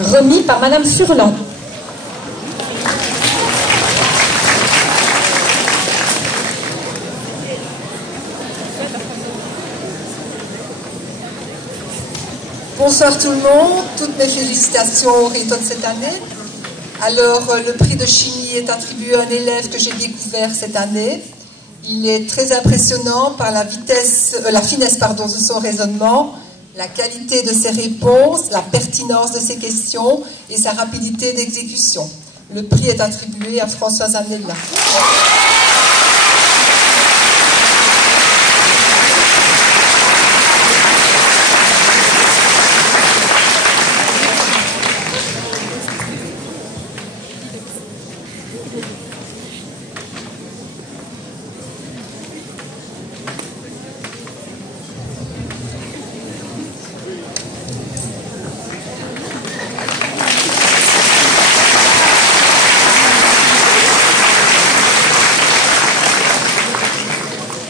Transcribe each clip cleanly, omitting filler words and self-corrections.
remis par Madame Furlan. Bonsoir tout le monde, toutes mes félicitations au Riton de cette année. Alors, le prix de chimie est attribué à un élève que j'ai découvert cette année. Il est très impressionnant par la finesse de son raisonnement, la qualité de ses réponses, la pertinence de ses questions et sa rapidité d'exécution. Le prix est attribué à Françoise Anella.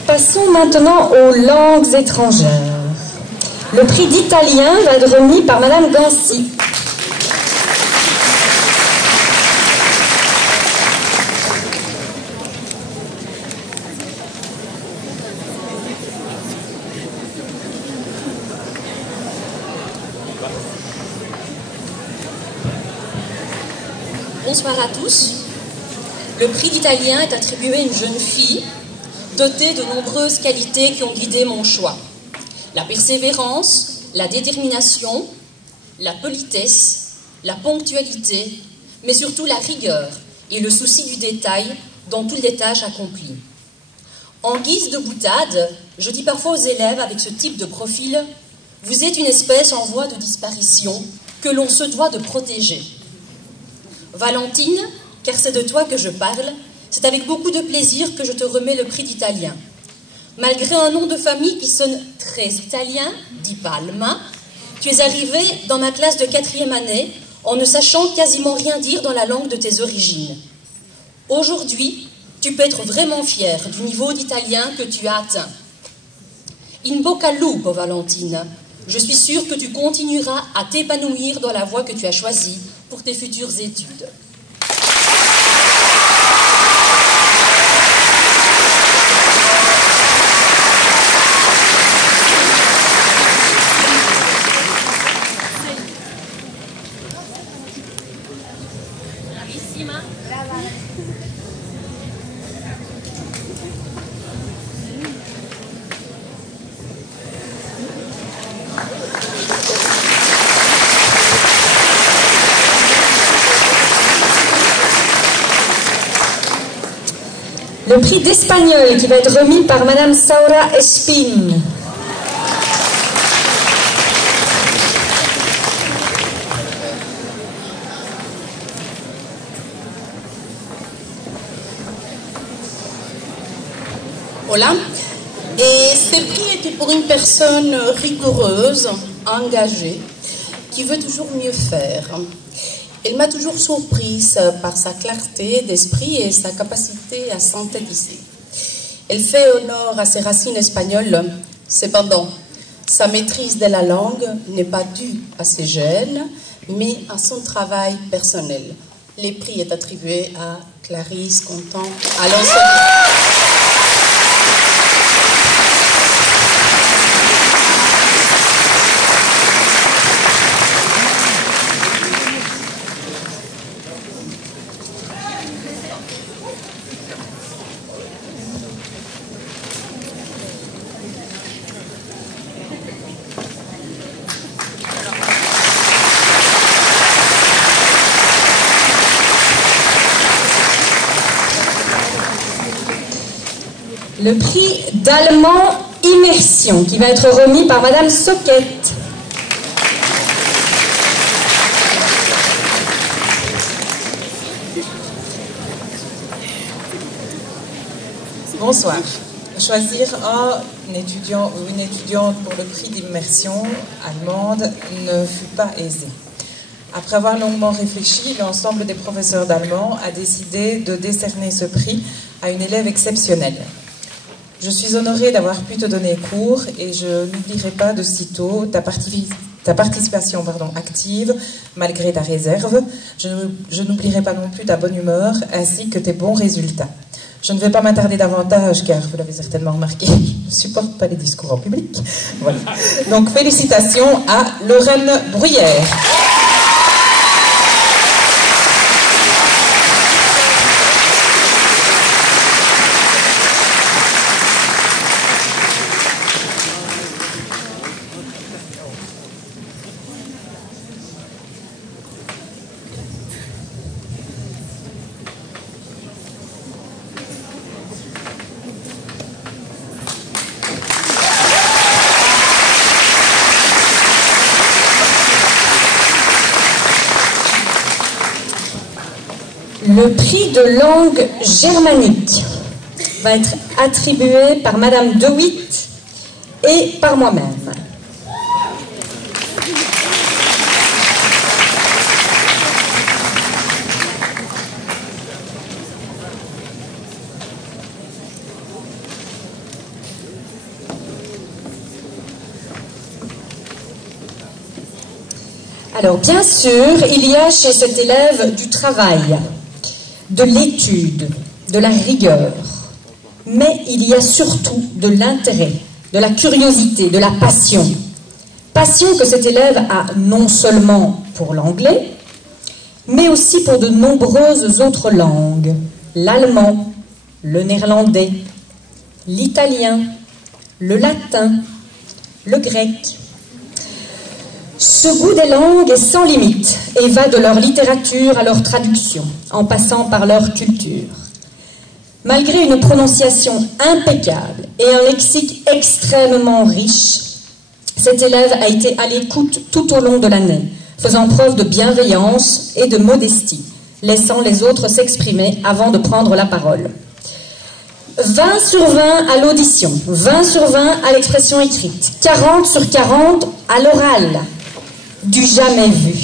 Passons maintenant aux langues étrangères. Le prix d'italien va être remis par Madame Gancy. Bonsoir à tous. Le prix d'italien est attribué à une jeune fille dotée de nombreuses qualités qui ont guidé mon choix. La persévérance, la détermination, la politesse, la ponctualité, mais surtout la rigueur et le souci du détail dans toutes les tâches accomplies. En guise de boutade, je dis parfois aux élèves avec ce type de profil, vous êtes une espèce en voie de disparition que l'on se doit de protéger. Valentine, car c'est de toi que je parle, c'est avec beaucoup de plaisir que je te remets le prix d'italien. Malgré un nom de famille qui sonne très italien, dit Palma, tu es arrivé dans ma classe de 4e année en ne sachant quasiment rien dire dans la langue de tes origines. Aujourd'hui, tu peux être vraiment fier du niveau d'italien que tu as atteint. In bocca al lupo, Valentine. Je suis sûre que tu continueras à t'épanouir dans la voie que tu as choisie pour tes futures études. Le prix d'espagnol qui va être remis par Madame Saura Espin. Hola. Et ce prix était pour une personne rigoureuse, engagée, qui veut toujours mieux faire. Elle m'a toujours surprise par sa clarté d'esprit et sa capacité à synthétiser. Elle fait honneur à ses racines espagnoles. Cependant, sa maîtrise de la langue n'est pas due à ses gènes, mais à son travail personnel. Le prix est attribué à Clarisse Contant Alonso. Le prix d'allemand immersion qui va être remis par Madame Soquette. Bonsoir. Choisir un étudiant ou une étudiante pour le prix d'immersion allemande ne fut pas aisé. Après avoir longuement réfléchi, l'ensemble des professeurs d'allemand a décidé de décerner ce prix à une élève exceptionnelle. Je suis honorée d'avoir pu te donner cours et je n'oublierai pas de sitôt ta ta participation active, malgré ta réserve. Je n'oublierai pas non plus ta bonne humeur, ainsi que tes bons résultats. Je ne vais pas m'attarder davantage, car vous l'avez certainement remarqué, je ne supporte pas les discours en public. Voilà. Donc, félicitations à Lorraine Bruyère. Le prix de langue germanique va être attribué par Madame De Witt et par moi-même. Alors, bien sûr, il y a chez cet élève du travail, de l'étude, de la rigueur, mais il y a surtout de l'intérêt, de la curiosité, de la passion. Passion que cet élève a non seulement pour l'anglais, mais aussi pour de nombreuses autres langues, l'allemand, le néerlandais, l'italien, le latin, le grec. Ce goût des langues est sans limite et va de leur littérature à leur traduction, en passant par leur culture. Malgré une prononciation impeccable et un lexique extrêmement riche, cet élève a été à l'écoute tout au long de l'année, faisant preuve de bienveillance et de modestie, laissant les autres s'exprimer avant de prendre la parole. 20 sur 20 à l'audition, 20 sur 20 à l'expression écrite, 40 sur 40 à l'oral. Du jamais vu.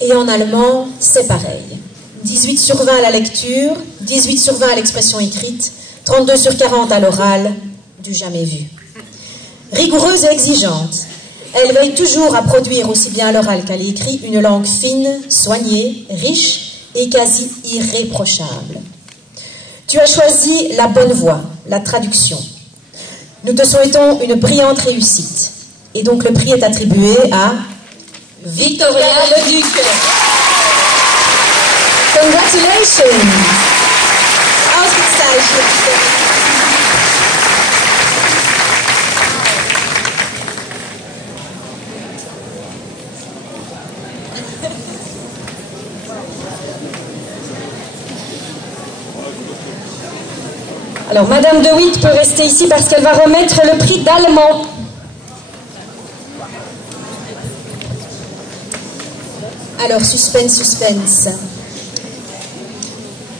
Et en allemand, c'est pareil. 18 sur 20 à la lecture, 18 sur 20 à l'expression écrite, 32 sur 40 à l'oral, du jamais vu. Rigoureuse et exigeante, elle veille toujours à produire aussi bien à l'oral qu'à l'écrit une langue fine, soignée, riche et quasi irréprochable. Tu as choisi la bonne voie, la traduction. Nous te souhaitons une brillante réussite. Et donc le prix est attribué à Victoria Leduc. Congratulations! Ausgezeichnet. Alors, Madame De Witt peut rester ici parce qu'elle va remettre le prix d'allemand. Alors, suspense, suspense.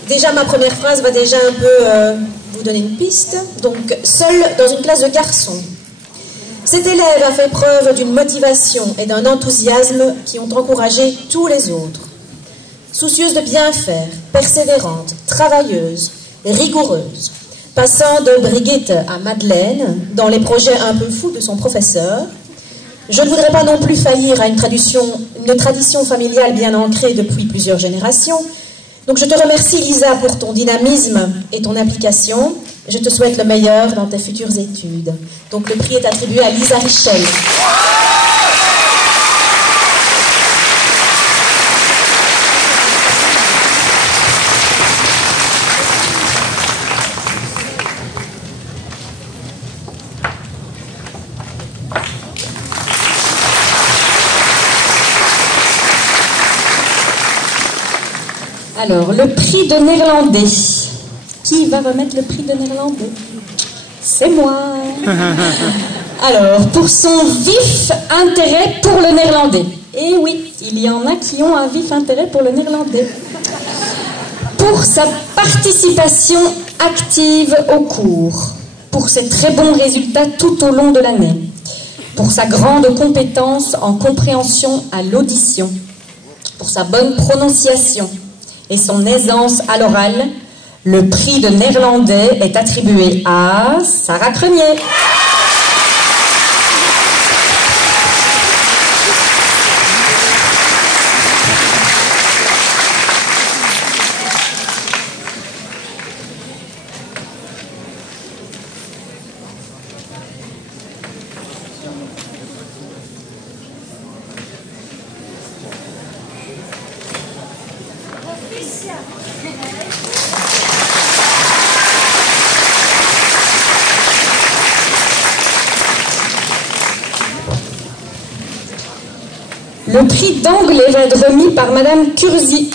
Déjà, ma première phrase va déjà un peu vous donner une piste. Donc, seul dans une classe de garçons. Cet élève a fait preuve d'une motivation et d'un enthousiasme qui ont encouragé tous les autres. Soucieuse de bien faire, persévérante, travailleuse, rigoureuse, passant de Brigitte à Madeleine dans les projets un peu fous de son professeur. Je ne voudrais pas non plus faillir à une tradition familiale bien ancrée depuis plusieurs générations. Donc je te remercie Lisa pour ton dynamisme et ton implication. Je te souhaite le meilleur dans tes futures études. Donc le prix est attribué à Lisa Richel. Alors, le prix de néerlandais. Qui va remettre le prix de néerlandais? C'est moi. Alors, pour son vif intérêt pour le néerlandais. Et oui, il y en a qui ont un vif intérêt pour le néerlandais. Pour sa participation active au cours. Pour ses très bons résultats tout au long de l'année. Pour sa grande compétence en compréhension à l'audition. Pour sa bonne prononciation et son aisance à l'oral, le prix de néerlandais est attribué à Sarah Crenier. Le prix d'anglais va être remis par Madame Curzi.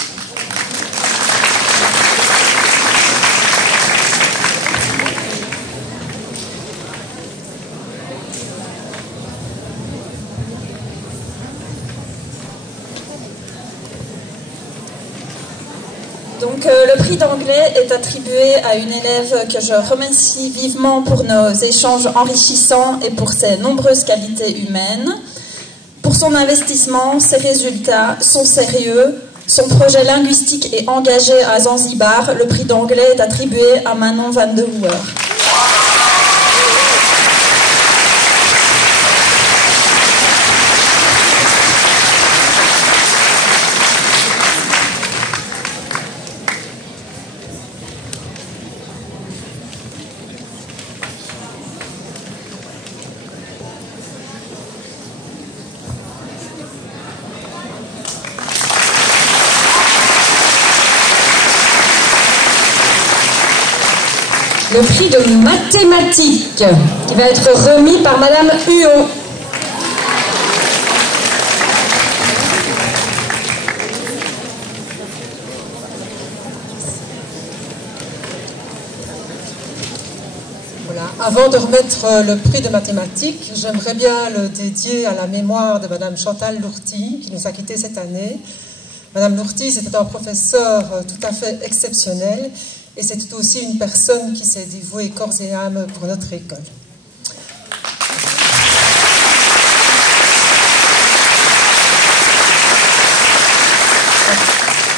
Donc le prix d'anglais est attribué à une élève que je remercie vivement pour nos échanges enrichissants et pour ses nombreuses qualités humaines. Pour son investissement, ses résultats, son sérieux, son projet linguistique et engagé à Zanzibar, le prix d'anglais est attribué à Manon Van de Hoer. Le prix de mathématiques qui va être remis par Madame Huot. Voilà. Avant de remettre le prix de mathématiques, j'aimerais bien le dédier à la mémoire de Madame Chantal Lourty, qui nous a quittés cette année. Madame Lourty, c'était un professeur tout à fait exceptionnel. Et c'est aussi une personne qui s'est dévouée corps et âme pour notre école.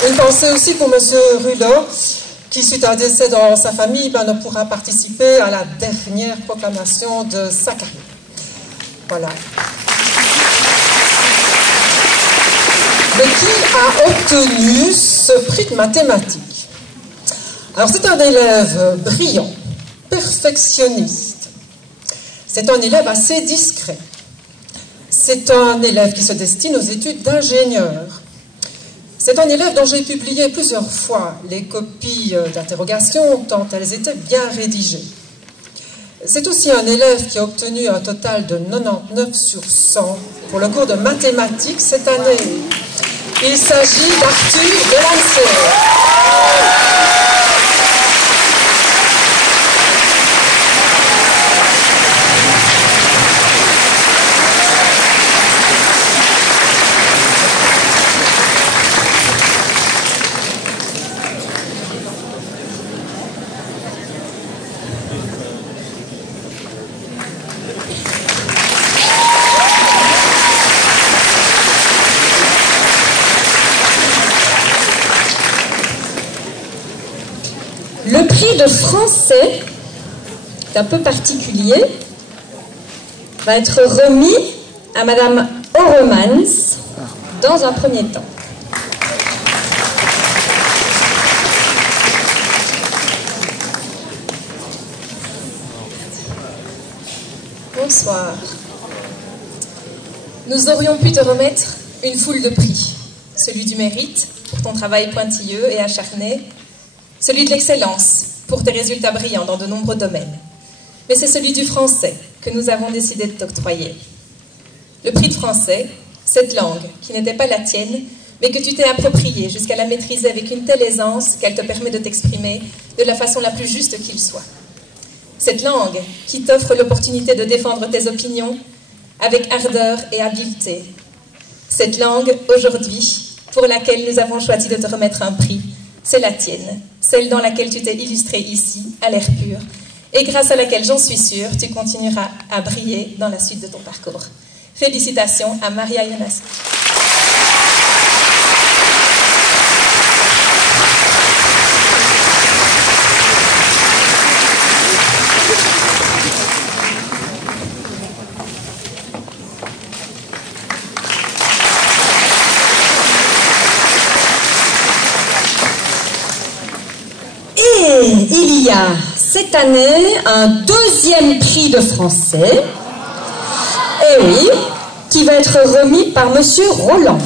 Une pensée aussi pour M. Rulot, qui, suite à un décès dans sa famille, ne pourra participer à la dernière proclamation de sa carrière. Voilà. Mais qui a obtenu ce prix de mathématiques? Alors c'est un élève brillant, perfectionniste. C'est un élève assez discret. C'est un élève qui se destine aux études d'ingénieur. C'est un élève dont j'ai publié plusieurs fois les copies d'interrogation, tant elles étaient bien rédigées. C'est aussi un élève qui a obtenu un total de 99 sur 100 pour le cours de mathématiques cette année. Il s'agit d'Arthur Delancey. Le prix de français, c'est un peu particulier, va être remis à Madame Oromans dans un premier temps. Bonsoir. Nous aurions pu te remettre une foule de prix. Celui du mérite, pour ton travail pointilleux et acharné. Celui de l'excellence, pour tes résultats brillants dans de nombreux domaines. Mais c'est celui du français que nous avons décidé de t'octroyer. Le prix de français, cette langue qui n'était pas la tienne, mais que tu t'es appropriée jusqu'à la maîtriser avec une telle aisance qu'elle te permet de t'exprimer de la façon la plus juste qu'il soit. Cette langue qui t'offre l'opportunité de défendre tes opinions avec ardeur et habileté. Cette langue, aujourd'hui, pour laquelle nous avons choisi de te remettre un prix, c'est la tienne, celle dans laquelle tu t'es illustrée ici, à l'air pur, et grâce à laquelle, j'en suis sûre, tu continueras à briller dans la suite de ton parcours. Félicitations à Maria Ionas. Il y a cette année un deuxième prix de français, et oui, qui va être remis par Monsieur Roland.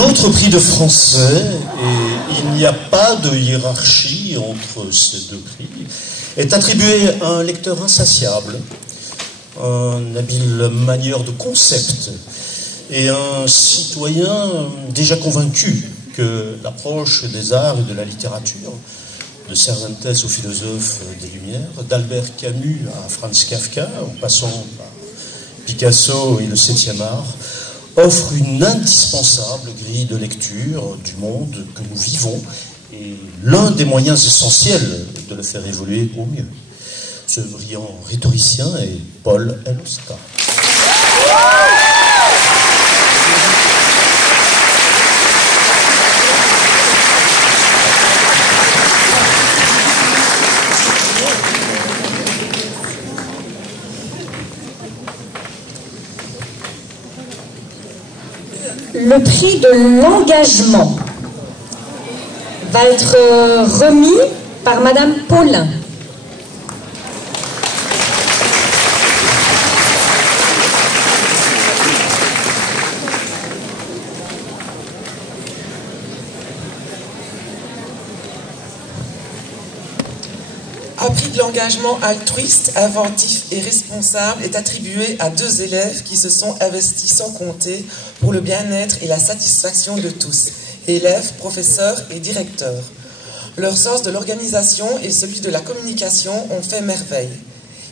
L'autre prix de français, et il n'y a pas de hiérarchie entre ces deux prix, est attribué à un lecteur insatiable, un habile manieur de concept et un citoyen déjà convaincu que l'approche des arts et de la littérature, de Cervantes au philosophe des Lumières, d'Albert Camus à Franz Kafka, en passant par Picasso et le 7e art, offre une indispensable grille de lecture du monde que nous vivons et l'un des moyens essentiels de le faire évoluer au mieux. Ce brillant rhétoricien est Paul Elostat. Le prix de l'engagement va être remis par Madame Paulin. Un prix de l'engagement altruiste, inventif et responsable est attribué à 2 élèves qui se sont investis sans compter pour le bien-être et la satisfaction de tous, élèves, professeurs et directeurs. Leur sens de l'organisation et celui de la communication ont fait merveille.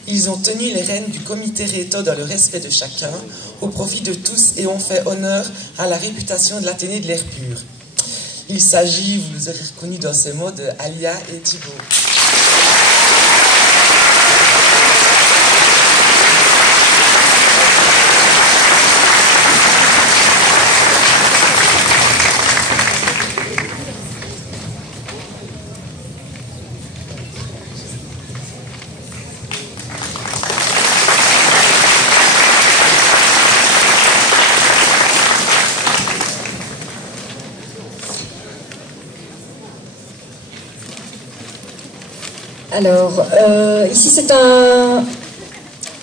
Ils ont tenu les rênes du comité Réto dans le respect de chacun, au profit de tous et ont fait honneur à la réputation de l'Athénée de l'air pur. Il s'agit, vous avez reconnu dans ces mots, de Alia et Thibaut. Alors, ici c'est un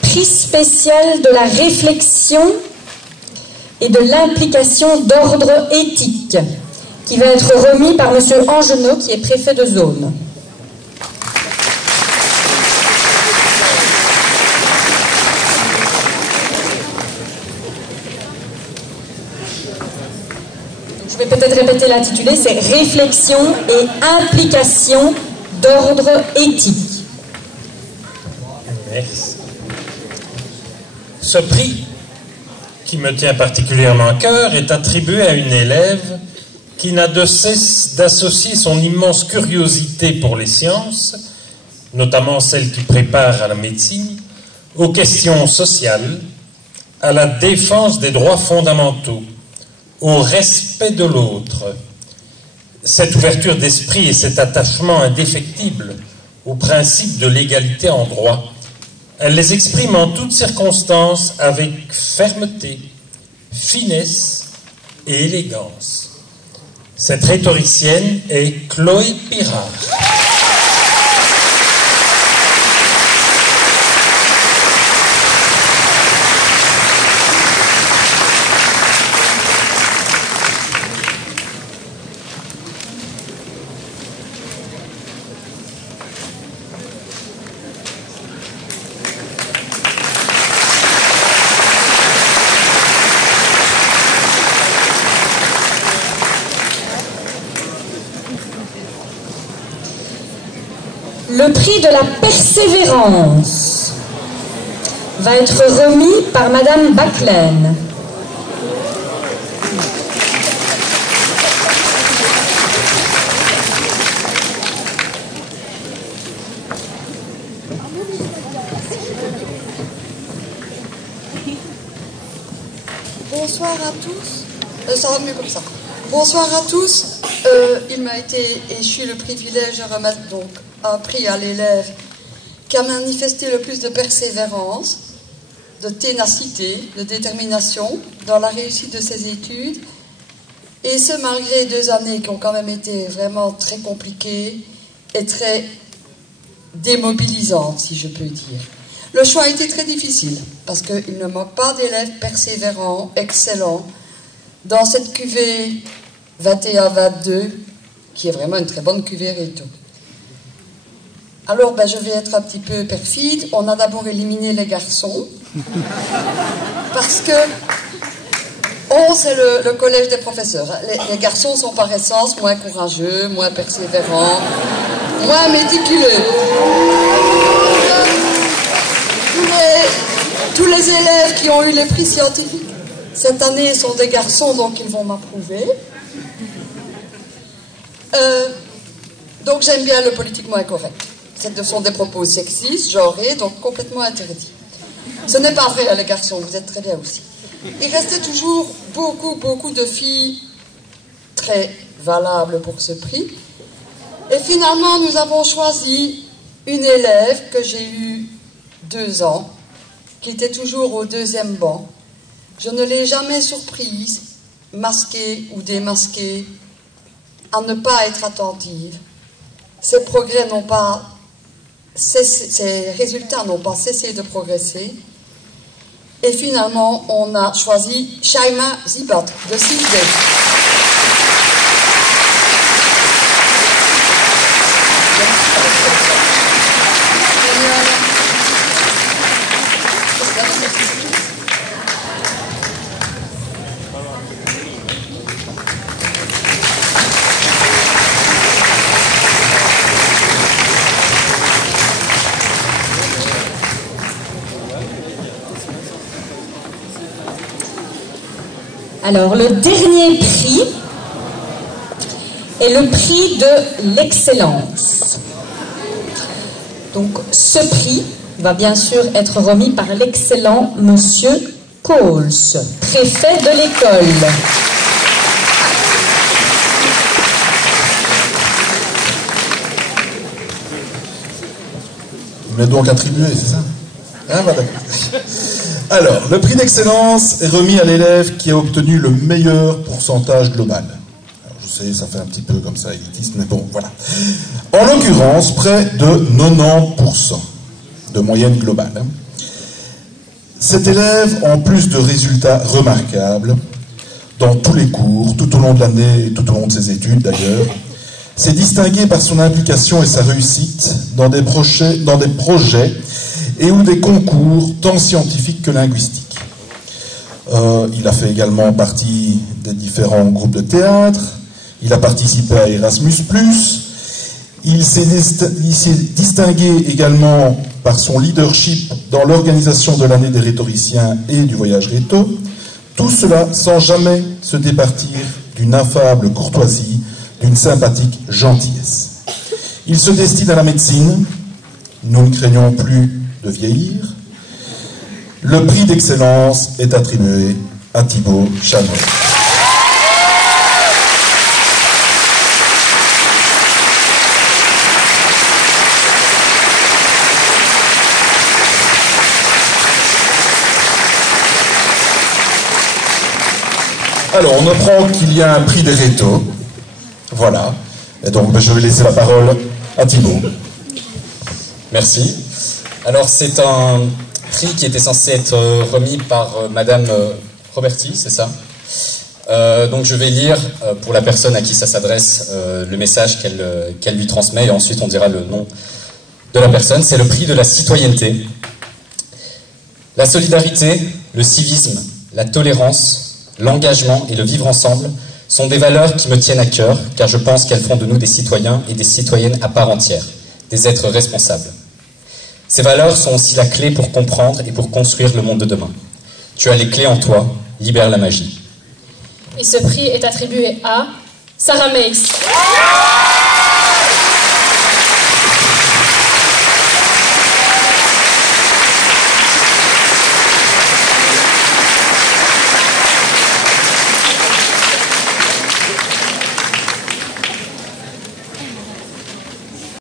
prix spécial de la réflexion et de l'implication d'ordre éthique qui va être remis par Monsieur Angenot, qui est préfet de zone. Donc, je vais peut-être répéter l'intitulé, c'est Réflexion et implication d'ordre éthique. Merci. Ce prix, qui me tient particulièrement à cœur, est attribué à une élève qui n'a de cesse d'associer son immense curiosité pour les sciences, notamment celle qui prépare à la médecine, aux questions sociales, à la défense des droits fondamentaux, au respect de l'autre. Cette ouverture d'esprit et cet attachement indéfectible au principe de l'égalité en droit, elle les exprime en toutes circonstances avec fermeté, finesse et élégance. Cette rhétoricienne est Chloé Pirard. Le prix de la persévérance va être remis par Madame Baclaine. Bonsoir à tous. Ça va mieux comme ça. Bonsoir à tous. Il m'a été échu le privilège de remettre donc un prix à l'élève qui a manifesté le plus de persévérance, de ténacité, de détermination dans la réussite de ses études. Et ce, malgré 2 années qui ont quand même été vraiment très compliquées et très démobilisantes, si je peux dire. Le choix a été très difficile, parce qu'il ne manque pas d'élèves persévérants, excellents, dans cette cuvée 21-22, qui est vraiment une très bonne cuvée Réto. Alors, je vais être un petit peu perfide. On a d'abord éliminé les garçons, parce que 11, c'est le collège des professeurs. Les garçons sont par essence moins courageux, moins persévérants, moins méticuleux. Tous les élèves qui ont eu les prix scientifiques cette année sont des garçons, donc ils vont m'approuver. Donc j'aime bien le politiquement incorrect. Ce sont des propos sexistes, genrés, donc complètement interdits. Ce n'est pas vrai, les garçons, vous êtes très bien aussi. Il restait toujours beaucoup de filles très valables pour ce prix. Et finalement, nous avons choisi une élève que j'ai eue 2 ans, qui était toujours au 2e banc. Je ne l'ai jamais surprise, masquée ou démasquée, à ne pas être attentive. Ses progrès n'ont pas cessé, ses résultats n'ont pas cessé de progresser. Et finalement, on a choisi Shaima Zibat de 6D. Alors, le dernier prix est le prix de l'excellence. Donc, ce prix va bien sûr être remis par l'excellent monsieur Coles, préfet de l'école. Il m'est donc attribué, c'est ça? Ah, bah, d'accord. Alors, le prix d'excellence est remis à l'élève qui a obtenu le meilleur pourcentage global. Alors, je sais, ça fait un petit peu comme ça, élitiste, mais bon, voilà. En l'occurrence, près de 90% de moyenne globale. Cet élève, en plus de résultats remarquables, dans tous les cours, tout au long de l'année et tout au long de ses études d'ailleurs, s'est distingué par son implication et sa réussite dans des projets et ou des concours tant scientifiques que linguistiques. Il a fait également partie des différents groupes de théâtre, il a participé à Erasmus+, il s'est distingué également par son leadership dans l'organisation de l'année des rhétoriciens et du voyage Réto, tout cela sans jamais se départir d'une affable courtoisie, d'une sympathique gentillesse. Il se destine à la médecine, nous ne craignons plus de vieillir. Le prix d'excellence est attribué à Thibaut Chanot. Alors, on apprend qu'il y a un prix des Réto. Voilà. Et donc, je vais laisser la parole à Thibaut. Merci. Alors, c'est un prix qui était censé être remis par Madame Roberti, c'est ça? Donc, je vais lire, pour la personne à qui ça s'adresse, le message qu'elle lui transmet, et ensuite on dira le nom de la personne. C'est le prix de la citoyenneté. La solidarité, le civisme, la tolérance, l'engagement et le vivre ensemble sont des valeurs qui me tiennent à cœur, car je pense qu'elles font de nous des citoyens et des citoyennes à part entière, des êtres responsables. Ces valeurs sont aussi la clé pour comprendre et pour construire le monde de demain. Tu as les clés en toi, libère la magie. Et ce prix est attribué à Sarah Meix.